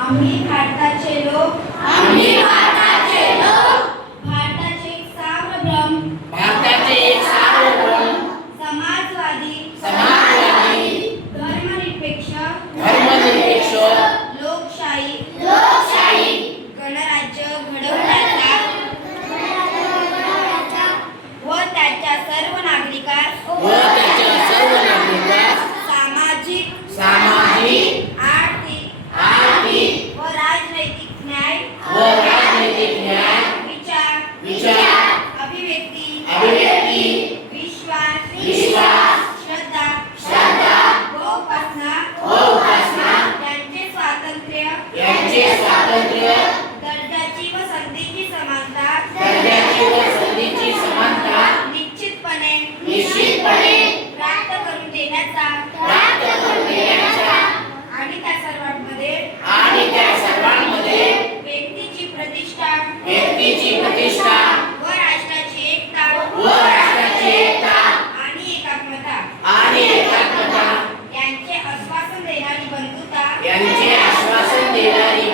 आम्ही भारताचे लोक. आम्ही भारताचे लोक. भारताचे एक सार्वभौम. भारताचे एक यांचे स्वातंत्र्य दर्जाची व संधीची समानता दर्जाची व संधीची समानता निश्चितपणे निश्चितपणे प्राप्त करून देण्याचा प्राप्त करून देण्याचा आणि त्या सर्वांमध्ये आणि त्या सर्वांमध्ये व्यक्तीची प्रतिष्ठा व्यक्तीची प्रतिष्ठा Yeah.